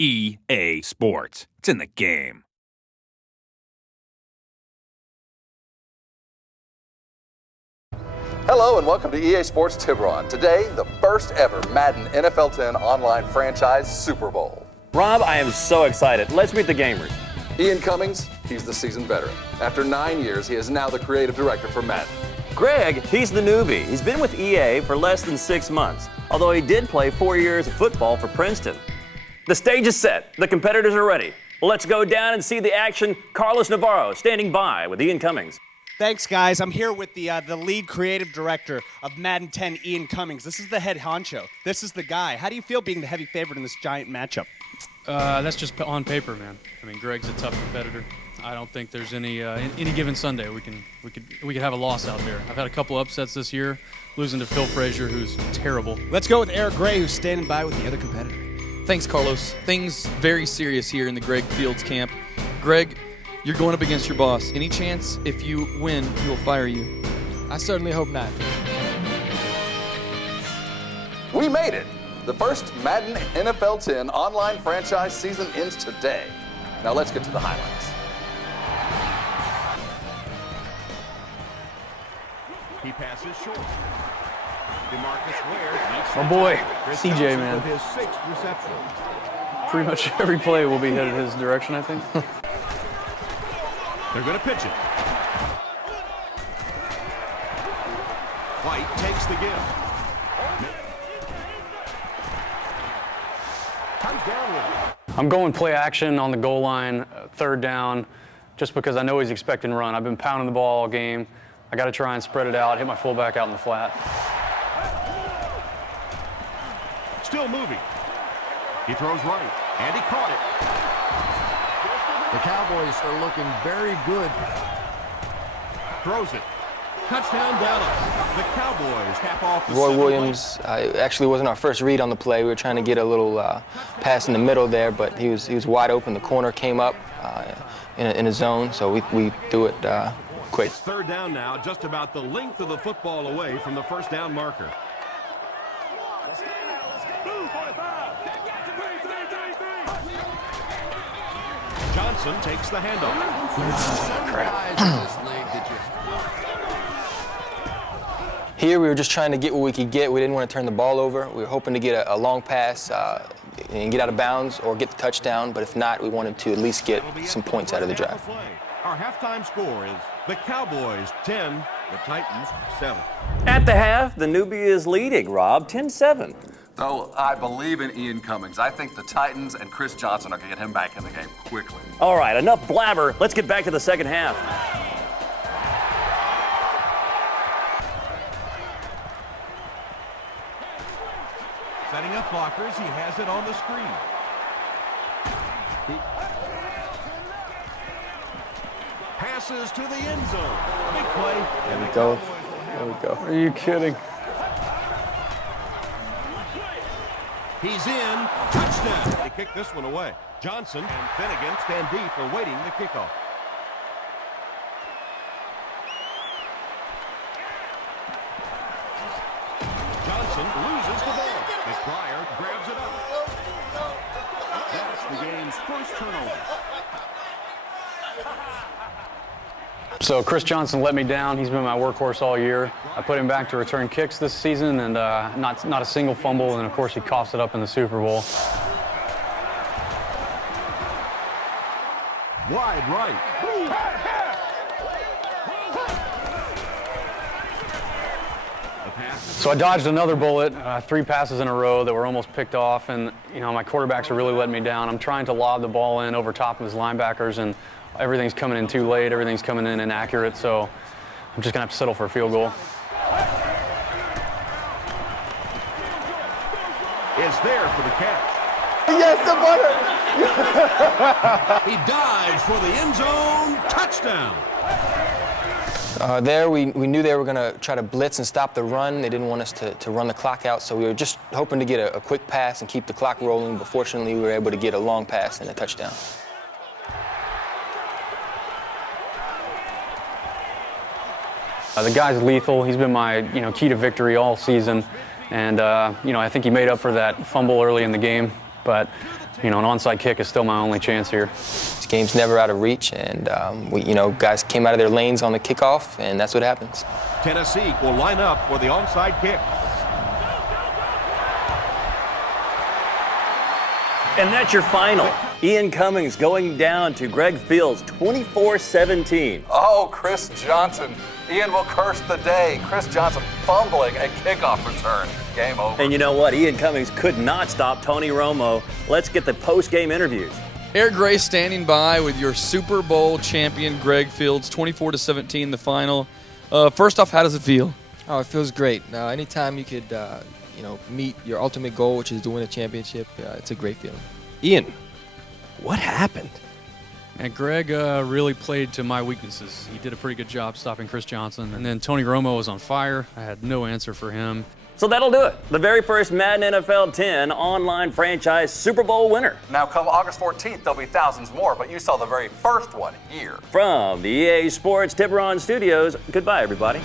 EA Sports. It's in the game. Hello and welcome to EA Sports Tiburon. Today, the first ever Madden NFL 10 online franchise Super Bowl. Rob, I am so excited. Let's meet the gamers. Ian Cummings, he's the seasoned veteran. After 9 years, he is now the creative director for Madden. Greg, he's the newbie. He's been with EA for less than 6 months, although he did play 4 years of football for Princeton. The stage is set. The competitors are ready. Let's go down and see the action. Carlos Navarro standing by with Ian Cummings. Thanks, guys. I'm here with the lead creative director of Madden 10, Ian Cummings. This is the head honcho. This is the guy. How do you feel being the heavy favorite in this giant matchup? That's just on paper, man. I mean, Greg's a tough competitor. I don't think there's any given Sunday we could have a loss out there. I've had a couple upsets this year, losing to Phil Frazier, who's terrible. Let's go with Eric Gray, who's standing by with the other competitor. Thanks, Carlos. Things very serious here in the Greg Fields camp. Greg, you're going up against your boss. Any chance if you win, he will fire you? I certainly hope not. We made it. The first Madden NFL 10 online franchise season ends today. Now let's get to the highlights. He passes short. DeMarcus Ware. Oh boy, CJ, man. With his 6th reception. Pretty much every play will be headed his direction, I think. They're going to pitch it. White takes the give. Comes down with it. I'm going play action on the goal line, third down, just because I know he's expecting to run. I've been pounding the ball all game. I got to try and spread it out, hit my fullback out in the flat. Still moving. He throws right, and he caught it. The Cowboys are looking very good. Throws it. Touchdown Dallas. The Cowboys cap off the Roy Williams actually wasn't our first read on the play. We were trying to get a little pass in the middle there, but he was wide open. The corner came up in a zone, so we threw it quick. It's third down now, just about the length of the football away from the first down marker. Johnson takes the handoff. Here we were just trying to get what we could get. We didn't want to turn the ball over. We were hoping to get a long pass and get out of bounds or get the touchdown, but if not, we wanted to at least get some points out of the drive. Our halftime score is the Cowboys 10, the Titans 7. At the half, the newbie is leading, Rob, 10-7. Though I believe in Ian Cummings, I think the Titans and Chris Johnson are going to get him back in the game quickly. All right, enough blabber. Let's get back to the second half. Setting up blockers, he has it on the screen. Passes to the end zone. Big play. There we go. There we go. Are you kidding? He's in. Touchdown. They kick this one away. Johnson and Finnegan stand deep awaiting the kickoff. Johnson loses the ball. McBriar grabs it up. That's the game's first turnover. So Chris Johnson let me down. He's been my workhorse all year. I put him back to return kicks this season, and not a single fumble, and of course he coughs it up in the Super Bowl. Wide right. So I dodged another bullet, 3 passes in a row that were almost picked off, and my quarterbacks are really letting me down. I'm trying to lob the ball in over top of his linebackers, and everything's coming in too late, everything's coming in inaccurate, so I'm just gonna have to settle for a field goal. Is there for the catch. Yes, the butter! He dives for the end zone. Touchdown. There we knew they were going to try to blitz and stop the run. They didn't want us to run the clock out, so we were just hoping to get a quick pass and keep the clock rolling, but fortunately we were able to get a long pass and a touchdown. The guy's lethal. He's been my key to victory all season, and I think he made up for that fumble early in the game. But, you know, an onside kick is still my only chance here. This game's never out of reach, and guys came out of their lanes on the kickoff, and that's what happens. Tennessee will line up for the onside kick. And that's your final. Ian Cummings going down to Greg Fields, 24-17. Oh, Chris Johnson. Ian will curse the day. Chris Johnson fumbling a kickoff return. Game over. And you know what? Ian Cummings could not stop Tony Romo. Let's get the post-game interviews. Eric Gray standing by with your Super Bowl champion, Greg Fields, 24-17, the final. First off, how does it feel? Oh, it feels great. Now, anytime you could, meet your ultimate goal, which is to win a championship, it's a great feeling. Ian, what happened? And Greg really played to my weaknesses. He did a pretty good job stopping Chris Johnson. And then Tony Romo was on fire. I had no answer for him. So that'll do it. The very first Madden NFL 10 online franchise Super Bowl winner. Now, come August 14th, there'll be thousands more, but you saw the very first one here. From the EA Sports Tiburon Studios, goodbye, everybody.